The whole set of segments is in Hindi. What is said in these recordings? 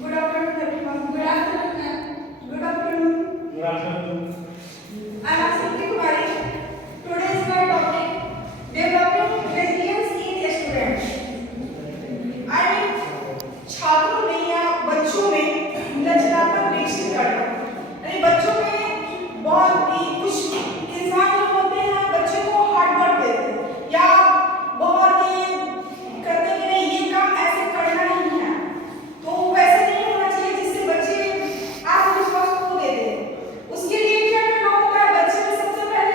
Good afternoon, everyone. Good afternoon, ma'am. Good afternoon. Good afternoon. I am Simpi Kumari. Today is my topic: developing resilience in students. I mean, छात्रों में या बच्चों में लचीलापन विकसित करना। यानी बच्चों में बहुत ही कुछ इंसान जो होते हैं बच्चों को हार्ड वर्क देते हैं या बहुत ही कहते हैं कि नहीं ये काम ऐसे करना ही है, तो वैसे नहीं होना चाहिए जिससे बच्चे आत्मविश्वास खो देते हैं। उसके लिए क्या करना होता है? बच्चे में सबसे पहले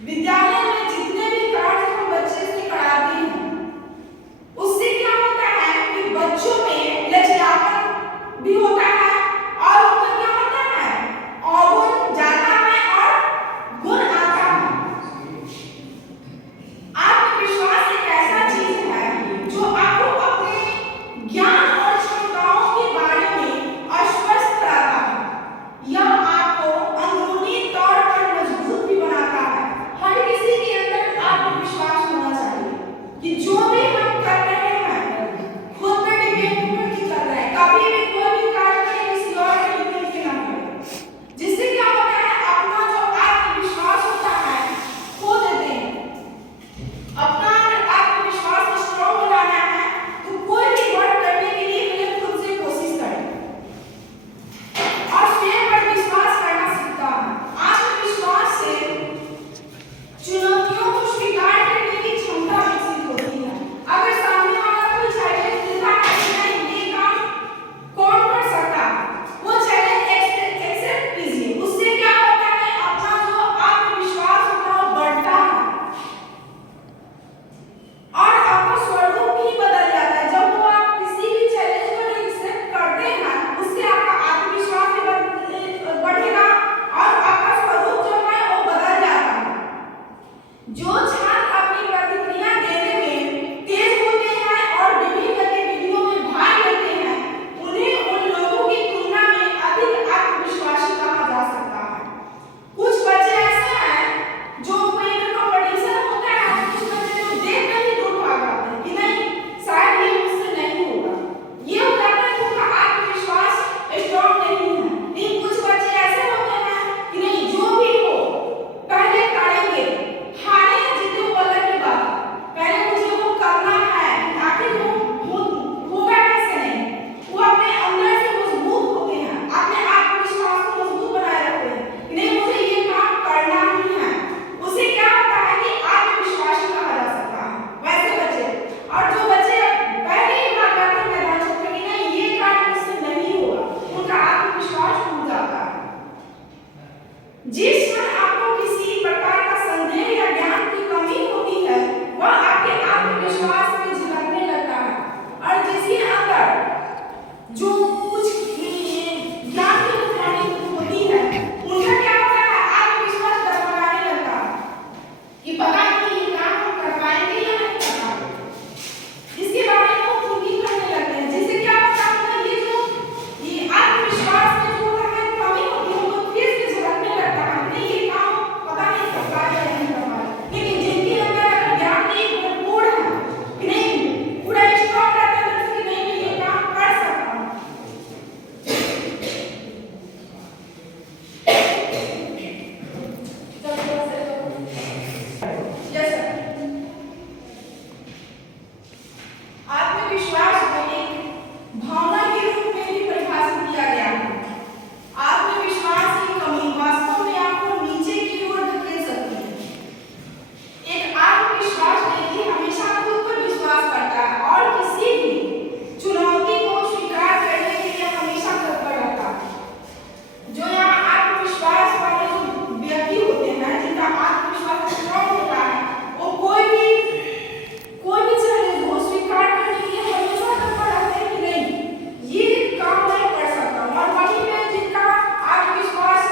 विद्यालय में जितने भी कार्य हम बच्चे से कराते हैं, उससे क्या होता है कि बच्चों में लचीलापन भी होता है और उनका क्या होता है, अवगुण जाता है और गुण आता है। आत्मविश्वास एक ऐसा चीज है जो आपको अपने ज्ञान और क्षमताओं के बारे में आश्वस्त कराता है। यह आपको अंदरूनी तौर पर मजबूत भी बनाता है। हर किसी के अंदर आत्मविश्वास होना चाहिए कि जो भी हम कर रहे हैं खुद पे डिपेंड होकर के कर रहे हैं। कभी भी कोई भी कार्य करें किसी और पे डिपेंड के ना करें, जिससे क्या होता है अपना जो आत्मविश्वास होता है खो देते हैं। अपना आत्मविश्वास स्ट्रॉन्ग बनाना है तो कोई भी वर्क करने के लिए पहले खुद से कोशिश करें और स्वयं पर विश्वास करना सीखता है। आत्मविश्वास से चुनौतियों को स्वीकार करने की क्षमता विकसित होती है। अगर सामने वाला कोई चैलेंज देता है कि नहीं ये काम कौन कर सकता है, वो चैलेंज एक्सेप्ट कीजिए। उससे क्या होता है अपना जो आत्मविश्वास होता है वो बढ़ता है और आपका स्वरूप भी बदल जाता है। जब वो आप किसी भी चैलेंज को एक्सेप्ट करते हैं उससे आपका आत्मविश्वास भी बढ़ेगा और आपका स्वरूप जो है वो बदल जाता है। जो छात्र अपनी प्रतिक्रिया देने में तेज होते हैं और विभिन्न गतिविधियों में भाग लेते हैं, उन्हें उन लोगों की तुलना में अधिक आत्मविश्वासी कहा जा सकता है। कुछ बच्चे ऐसे हैं जो कोई कंपटीशन होता है, कुछ बच्चे जो देख कर ही दूर भाग जाते हैं कि नहीं शायद ये मुझसे नहीं होगा। ये हो जाता है उनका आत्मविश्वास स्ट्रॉन्ग नहीं है। लेकिन कुछ बच्चे ऐसे होते हैं कि नहीं जो भी हो पहले करेंगे, हारे या जीते वो अलग की बात है, पहले मुझे वो करना है। आखिर वो होगा कैसे नहीं, वो अपने अंदर से मजबूत होते हैं, अपने आत्मविश्वास को मजबूत बनाए रखते हैं कि नहीं मुझे ये काम करना ही है। उसे क्या होता है कि आत्मविश्वासी कहा जा सकता है वैसे बच्चे। और जो बच्चे पहले ही भाग जाते हैं मैदान छोड़ के कि नहीं ये काम मुझसे नहीं होगा, उनका आत्मविश्वास टूट जाता है। जिस क्षण आपको किसी प्रकार का संदेह या ज्ञान की कमी होती है वह आपके आत्मविश्वास में झलकने लगता है और जिसके अंदर जो कुछ ज्ञान की कमी होती है उनका क्या होता है आत्मविश्वास डगमगाने लगता है कि पता नहीं ये काम हम कर पाएंगे या नहीं कर पाएंगे। इसके बारे में वो थिंकिंग करने लगते हैं, जिससे क्या होता है ये आत्मविश्वास में जो होता है कमी होती है वो फिर से झलकने लगता है। नहीं ये काम पता नहीं कर पाएगा या नहीं कर पाएगा। लेकिन जिनके अंदर अगर ज्ञान की भरपूर है कि नहीं पूरा स्ट्रॉन्ग रहता है कि नहीं मैं ये काम कर सकता हूँ। Yes sir. आत्मविश्वास को एक भावना के रूप में भी परिभाषित किया गया है। आत्मविश्वास की कमी वास्तव में आपको नीचे की ओर धकेल सकती है। एक आत्मविश्वास व्यक्ति हमेशा खुद पर विश्वास करता है और किसी भी चुनौती को स्वीकार करने के लिए हमेशा तत्पर रहता है। जो यहाँ आत्मविश्वास वाले जो व्यक्ति होते हैं जिनका आत्मविश्वास स्ट्रॉन्ग होता है वो कोई भी चैलेंज को स्वीकार करने के लिए हमेशा तत्पर रहते हैं कि नहीं ये काम मैं कर सकता हूँ। और वहीं पे जिनका आत्मविश्वास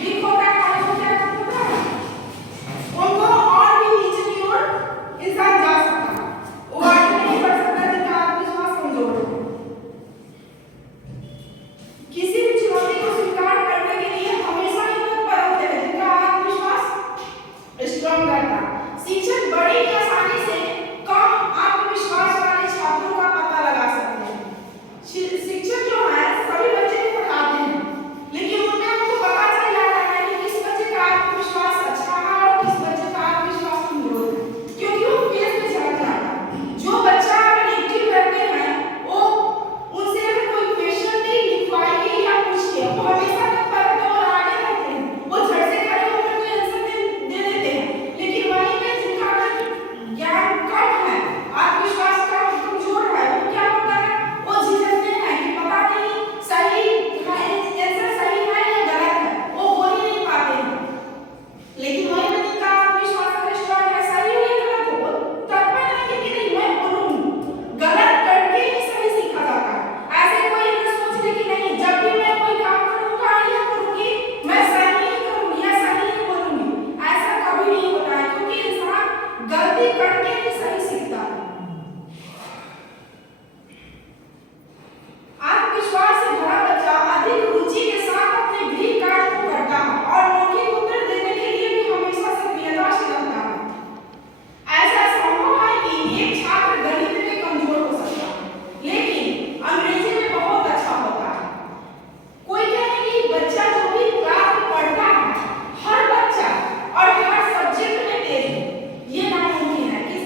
वीक होता है वो क्या करता है उनको और भी नीचे की ओर इंसान जा सकता है, वो आगे नहीं बढ़ सकता जिनका आत्मविश्वास कमजोर है। किसी भी चुनौती को स्वीकार करने के लिए हमेशा ही तत्पर रहते हैं जिनका आत्मविश्वास स्ट्रॉन्ग रहता है। शिक्षक बड़ी ही आसानी से कम आत्मविश्वास वाले छात्रों का पता लगा सकते हैं। शिक्षक जो है सभी बच्चे को पढ़ाते हैं लेकिन उनमें उनको पता चल जाता है कि किस बच्चे का आत्मविश्वास अच्छा है और किस बच्चे का आत्मविश्वास कमजोर है, क्योंकि वो फेस पे झलक जाता है। जो बच्चा अगर एक्टिव रहते हैं वो उनसे अगर कोई क्वेश्चन नहीं लिखवाइए या पूछिए वो हमेशा तत्पर रहते हैं और आगे रहते हैं, वो झट से खड़े होकर कोई आंसर दे देते हैं। लेकिन वहीं पे जिनका ज्ञान कम है, आत्मविश्वास कमजोर है, वो क्या होता है वो झिझकते हैं कि पता नहीं गलती करके ही सही सीखता है। आत्मविश्वास से भरा बच्चा अधिक रुचि के साथ अपने गृह कार्य को करता है और मौखिक उत्तर देने के लिए भी हमेशा सक्रियता से रहता है। ऐसा संभव है कि एक छात्र गणित में कमजोर हो सकता है लेकिन अंग्रेजी में बहुत अच्छा होता है। कोई कहे कि बच्चा जो भी क्लास में पढ़ता है हर बच्चा और हर सब्जेक्ट में तेज है, ये नामुमकिन है।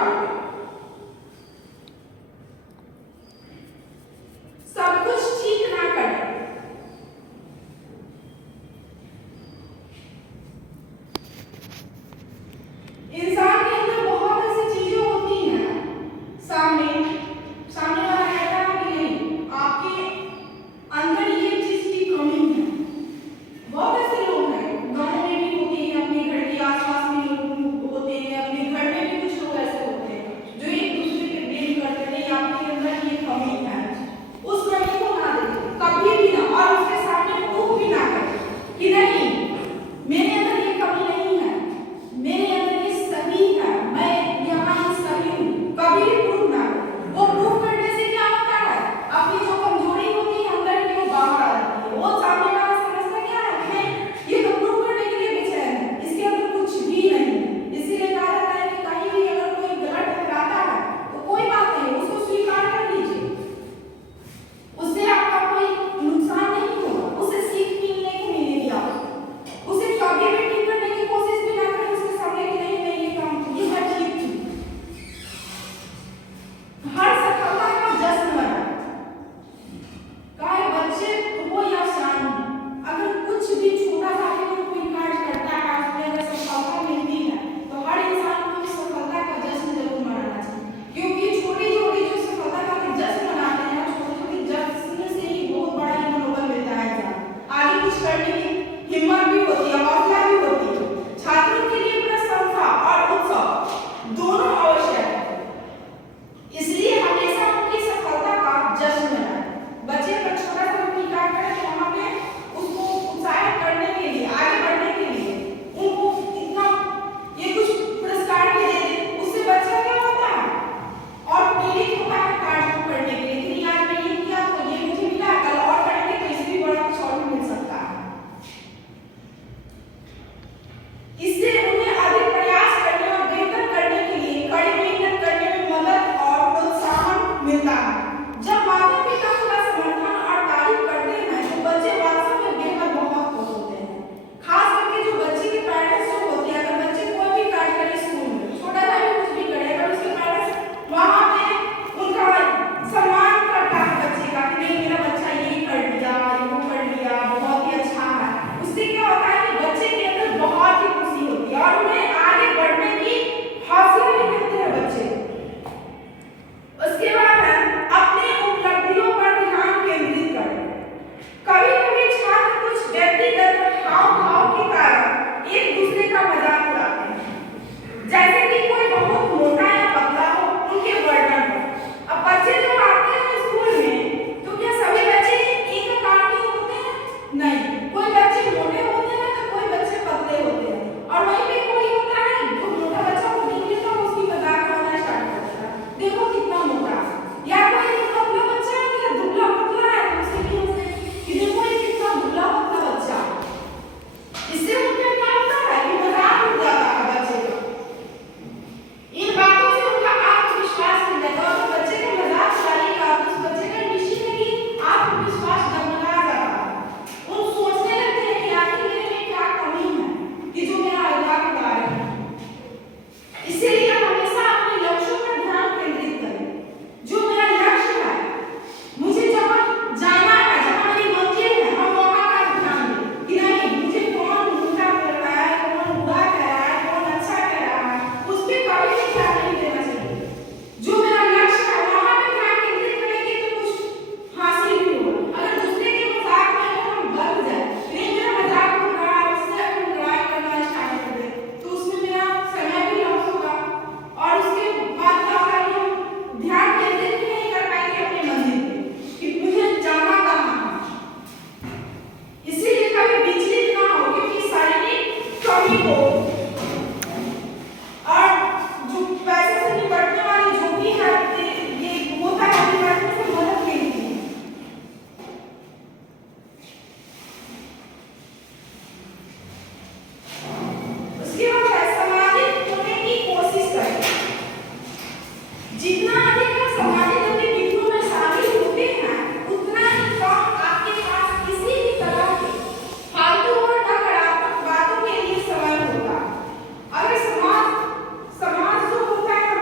बिगाड़ दे, सब कुछ ठीक ना करे। इंसान के अंदर बहुत ऐसी चीजें होती हैं, सामने वाला कहता है कि नहीं आपके अंदर ये चीज की कमी है। बहुत ऐसे लोग हैं, गांव में भी होते हैं, अपने घर के आसपास भी लोग होते हैं, अपने घर में भी कुछ लोग ऐसे होते हैं जो एक दूसरे पे ब्लेम करते हैं, नहीं आपके अंदर ये कमी है। उस कमी को ना देखें कभी भी ना, और उसके सामने प्रूव भी ना करें कि नहीं मेरे अंदर ये कमी नहीं है, मेरे अंदर ये सही है, मैं यहाँ सही हूँ। कभी भी प्रूव ना करें। वो प्रूव करने से क्या होता है, अपनी जो कमजोरी होती है अंदर की वो बाहर आ जाती है। वो सामने वाला समझता क्या है कि नहीं ये तो प्रूव करने के लिए बेचैन है, इसके अंदर कुछ भी नहीं है। इसीलिए कहा जाता है कि कहीं भी अगर कोई गलत ठहराता है तो कोई बात नहीं, उसको स्वीकार कर लीजिए, उससे आपका कोई नुकसान नहीं होगा, उसे सीख मिलने को मिलेगी। आप उसे कभी भी ठीक करने की कोशिश भी ना करें, उसके सामने कि नहीं मैं ये काम ये मैं ठीक थी। हर सफलता का जश्न मनाएं, चाहे बच्चे हो या सियाने, अगर कुछ भी छोटा सा भी कोई कार्य करता है उसमें अगर सफलता मिलती है तो हर इंसान को उस सफलता का जश्न जरूर मनाना चाहिए, क्योंकि छोटी छोटी जो सफलता का भी जश्न मनाते हैं, छोटी छोटी जश्न से ही बहुत बड़ा ही मनोबल मिलता है, आगे कुछ करने की हिम्मत भी होती है, हौसला भी होती है। छात्रों के लिए प्रशंसा और उत्साह दोनों आवश्यक है, इसलिए हमेशा उनकी सफलता का जश्न मनाएं। बच्चे का छोटा सा भी कार्य करें तो वहाँ पे उसको उत्साहित करने के लिए, आगे बढ़ने के लिए उनको इतना ये कुछ पुरस्कार भी दे दें, उससे बच्चा क्या होता है और प्रेरित होता है कार्य को करने के लिए कि यार मैं ये किया तो ये मुझे मिला, कल और करेंगे तो इससे भी बड़ा कुछ और मिल सकता है। इससे उन्हें अधिक प्रयास करने और बेहतर करने के लिए कड़ी मेहनत करने में मदद और प्रोत्साहन मिलता है। जब माता पिता उनका समर्थन और तारीफ करते हैं तो बच्चे वास्तव में बेहद बहुत खुश होते हैं। खास करके जो बच्चे के पेरेंट्स जो होते हैं, अगर बच्चे कोई भी कार्य करे स्कूल में, छोटा सा भी कुछ भी करे, अगर उसके पेरेंट्स वहाँ पे उनका सम्मान करता है बच्चे का कि नहीं मेरा बच्चा ये कर लिया, वो कर लिया, बहुत ही अच्छा है, उससे क्या होता है कि बच्चे के अंदर बहुत ही खुशी होती है और उन्हें आगे बढ़ने की हौसला भी मिलते हैं बच्चे। उसके बाद है अपने उपलब्धियों पर ध्यान केंद्रित करें। कभी कभी छात्र कुछ व्यक्तिगत हाव भाव के कारण एक दूसरे का मजाक उड़ाते हैं, जैसे कि कोई बहुत मोटा या पतला हो, उनके वर्णन हो। अब बच्चे जब आते हैं स्कूल में तो क्या सभी बच्चे एक आकार के होते हैं? नहीं, कोई बच्चे मोटे होते हैं तो कोई बच्चे पतले होते हैं, और वहीं पे कोई होता है जो मोटा बच्चा को देख लेता है उसकी मजाक उड़ाना स्टार्ट कर देता है, देखो कितना मोटा है, या कोई पतला बच्चा है या दुबला पतला है तो उसे भी होते कि देखो ये कितना दुबला पतला बच्चा है। इससे उनका क्या होता है कि मजाक उड़ जाता है बच्चे का, इन बातों से उनका आत्मविश्वास मिल जाता है, और बच्चे का मजाक उड़ाइएगा तो उस बच्चे का निश्चित है कि आत्मविश्वास डगमगा जाता है। उन सोचने लगते हैं कि आखिर मेरे में क्या कमी है कि जो मेरा मजाक उड़ा रहे हैं। इसीलिए हमेशा अपने लक्ष्यों पर ध्यान केंद्रित करें। जो मेरा लक्ष्य है, मुझे जहाँ जाना है, जहाँ मेरी मंजिल है, हम वहाँ का ध्यान दें कि नहीं मुझे कौन उल्टा कर रहा है, कौन बुरा कह रहा है, कौन अच्छा कह रहा है, उस पर कभी भी ध्यान नहीं देना चाहिए। जो मेरा लक्ष्य है वहाँ पे ध्यान केंद्रित करेंगे तो कुछ हासिल भी होगा। अगर दूसरे के मजाक में अगर हम बन जाए, नहीं मेरा मजाक उड़ रहा है, उससे अगर हम लड़ाई करना स्टार्ट कर दें तो उसमें मेरा समय भी लॉस होगा, और उसके बाद क्या होगा कि हम ध्यान केंद्रित भी नहीं कर पाएंगे अपने मंजिल पे कि मुझे जाना कहाँ है। इसीलिए कभी विचलित ना हो, क्योंकि शारीरिक कमी को और जो पैसे से निपटने वाली जो भी है ये होता है निपटने से मदद मिलती है। उसके बाद है सामाजिक होने की कोशिश करें। जितना अधिक आप सामाजिक गतिविधियों में शामिल होते हैं उतना ही कम आपके पास किसी भी तरह के फालतू और नकारात्मक बातों के लिए समय होता है। अगर समाज जो होता है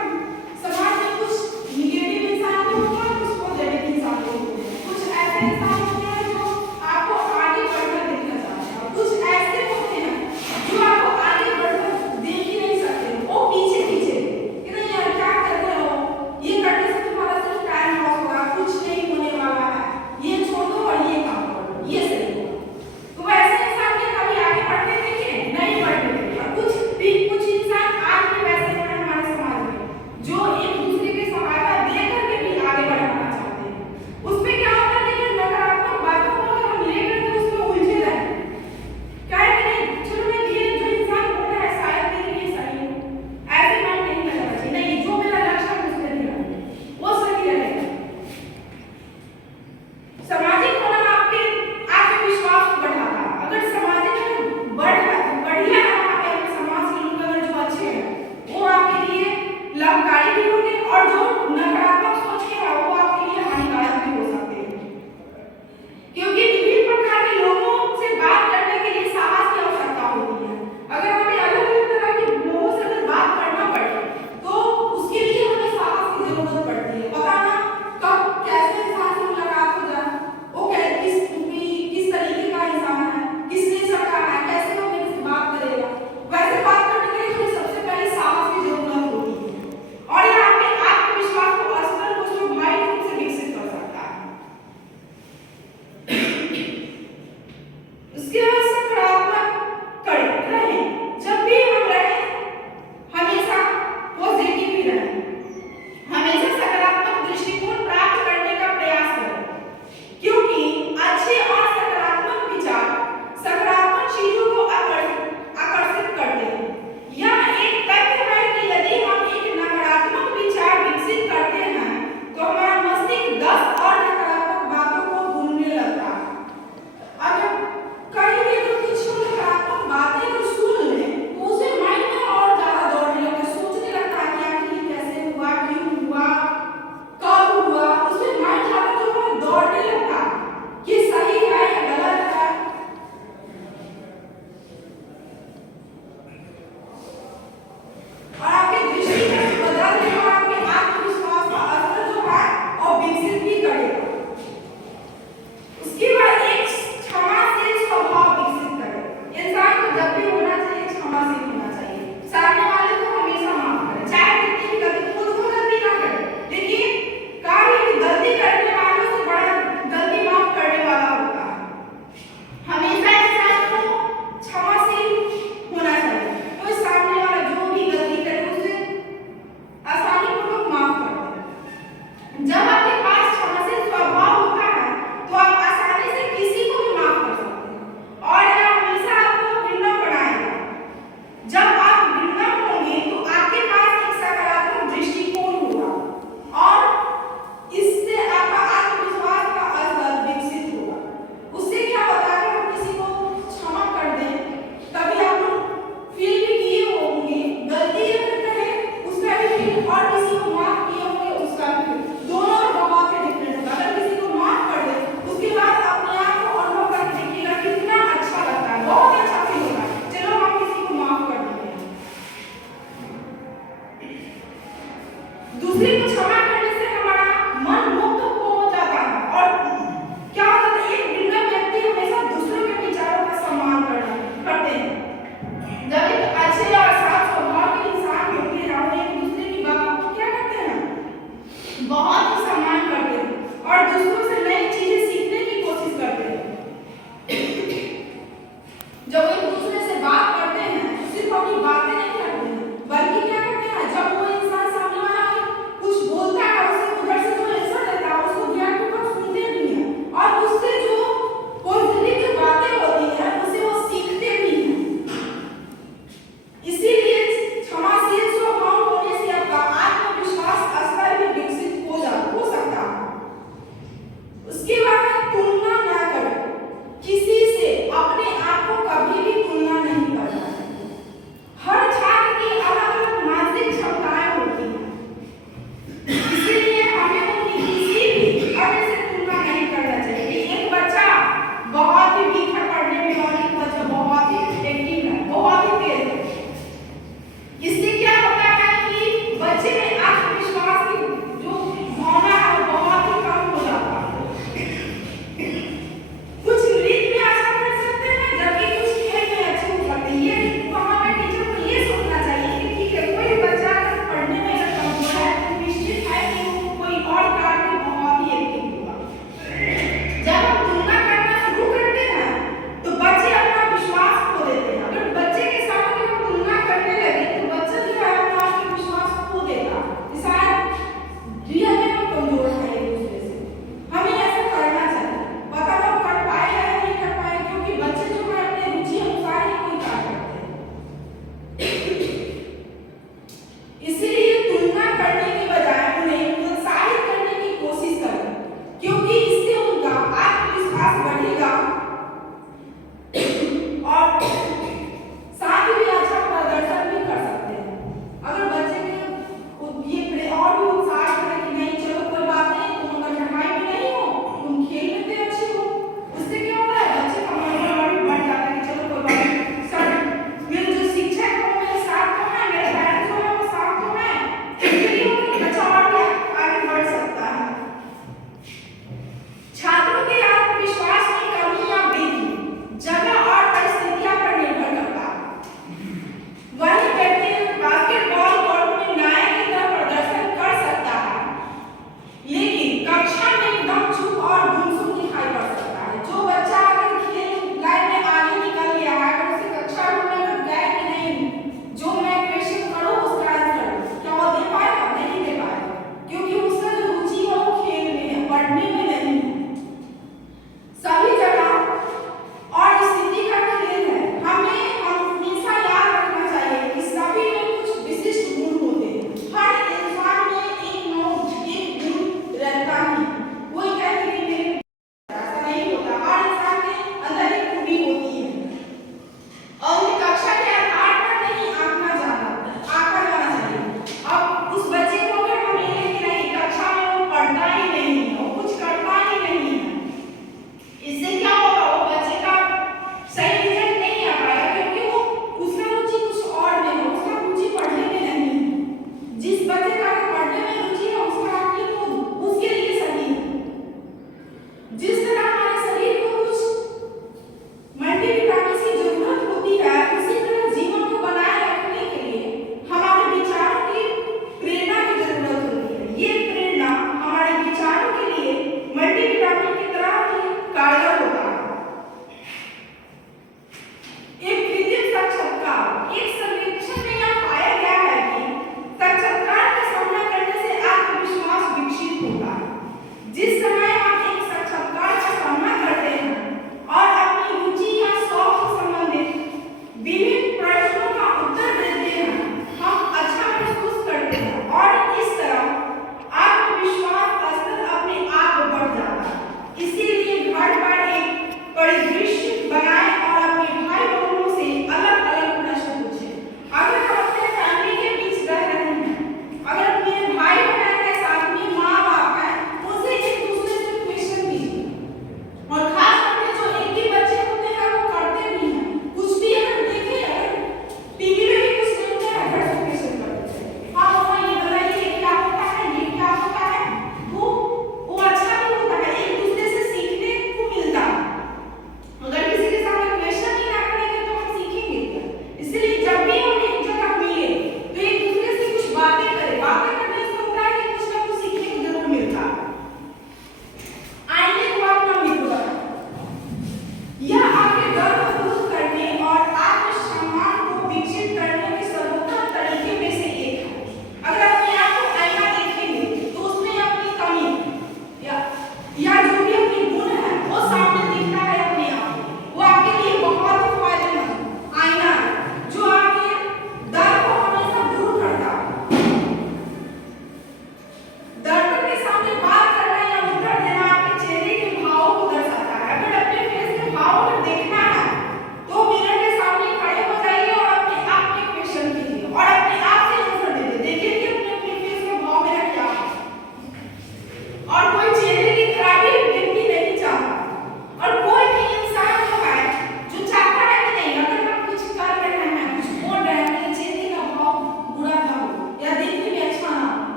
और जो नकारात्मक सोच के है वो आपके लिए हानिकारक भी हो सकते हैं, क्योंकि विभिन्न प्रकार के लोगों से बात करने के लिए साहस की आवश्यकता होती है। अगर हमें अलग अलग तरह के लोगों से अगर बात करना पड़े तो उसके लिए हमें साहस की जरूरत पड़ती है। पता ना कब कैसे इंसान से मुलाकात हो जाए, वो किस तरीके का इंसान है, किस नेचर का है, कैसे वो मेरे से बात करेगा। वैसे बात करने के लिए हमें सबसे पहले साहस की जरूरत होती है और ये आपके आत्मविश्वास को अस्पष्ट को स्वाभाविक रूप से विकसित कर सकता है। उसके बाद सकारात्मक रहें। जब भी हम रहें हमेशा पॉजिटिव ही रहें, हमेशा सकारात्मक दृष्टिकोण प्राप्त करने का प्रयास करें, क्योंकि अच्छे और सकारात्मक विचार सकारात्मक चीजों को आकर्षित करते हैं। यह एक तथ्य है कि यदि हम एक नकारात्मक विचार विकसित करते हैं तो हमारा मस्तिष्क 10 और नकारात्मक बातों को भूलने लगता है। अगर कहीं भी अगर कुछ नकारात्मक बातें अगर सुन लें तो उसे माइंड में और ज्यादा दौड़ने लगता है, सोचने लगता है कि आखिर ये कैसे हुआ, क्यों हुआ, कब हुआ। उसे माइंड ज्यादा जो है दौड़ने लगता है कि सही है या गलत है। और आपके दृष्टिकोण बदल देगा और आपके आत्मविश्वास का स्तर जो है और विकसित भी करेगा। उसके बाद एक क्षमाशील स्वभाव विकसित करें। इंसान को जब भी होना चाहिए क्षमाशील होना चाहिए, सामने वाले को हमेशा माफ करें, चाहे कितनी भी गलती, खुद को गलती ना करें, लेकिन कहा कि गलती करने वालों से बड़ा गलती माफ करने वाला होता है। हमेशा इंसान को क्षमाशील होना चाहिए, तो सामने वाला जो भी गलती करे उसे आसानीपूर्वक माफ कर दें। जब आपके पास क्षमाशील स्वभाव होता है तो आप आसानी से किसी को भी माफ कर सकते हैं और यह हमेशा आपको विनम्र बनाएगा। जब आप विनम्र होंगे तो आपके पास एक सकारात्मक दृष्टिकोण होगा और इससे आपका आत्मविश्वास का स्तर विकसित होगा। उससे क्या होता है कि हम किसी को क्षमा कर दें, कभी आप लोग फील भी किए होंगे गलती अगर करें उसका भी फील और किसी को माफ किए होंगे उसका भी फील, दोनों में बहुत ही डिफरेंस होगा। अगर किसी को माफ कर दे उसके बाद अपने आप को अनुभव करके देखिएगा कितना अच्छा लगता है, बहुत ही अच्छा फील होता है। चलो हम किसी को माफ कर देते हैं। दूसरे को क्षमा करने से हमारा मन मुक्त हो जाता है और क्या होता है, एक विनम्र व्यक्ति हमेशा दूसरों के विचारों का सम्मान करते हैं। जब एक अच्छे और साफ स्वभाव के इंसान होते हैं और एक दूसरे की बातों को क्या करते हैं, बहुत ही सम्मान करते हैं और दूसरों से नई चीजें सीखने की कोशिश करते हैं। जब एक दूसरे से बात करते हैं तो सिर्फ अपनी बातें नहीं करते हैं, बल्कि क्या करते हैं, जब वो इंसान सामने वाला कुछ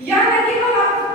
याद रखिएगा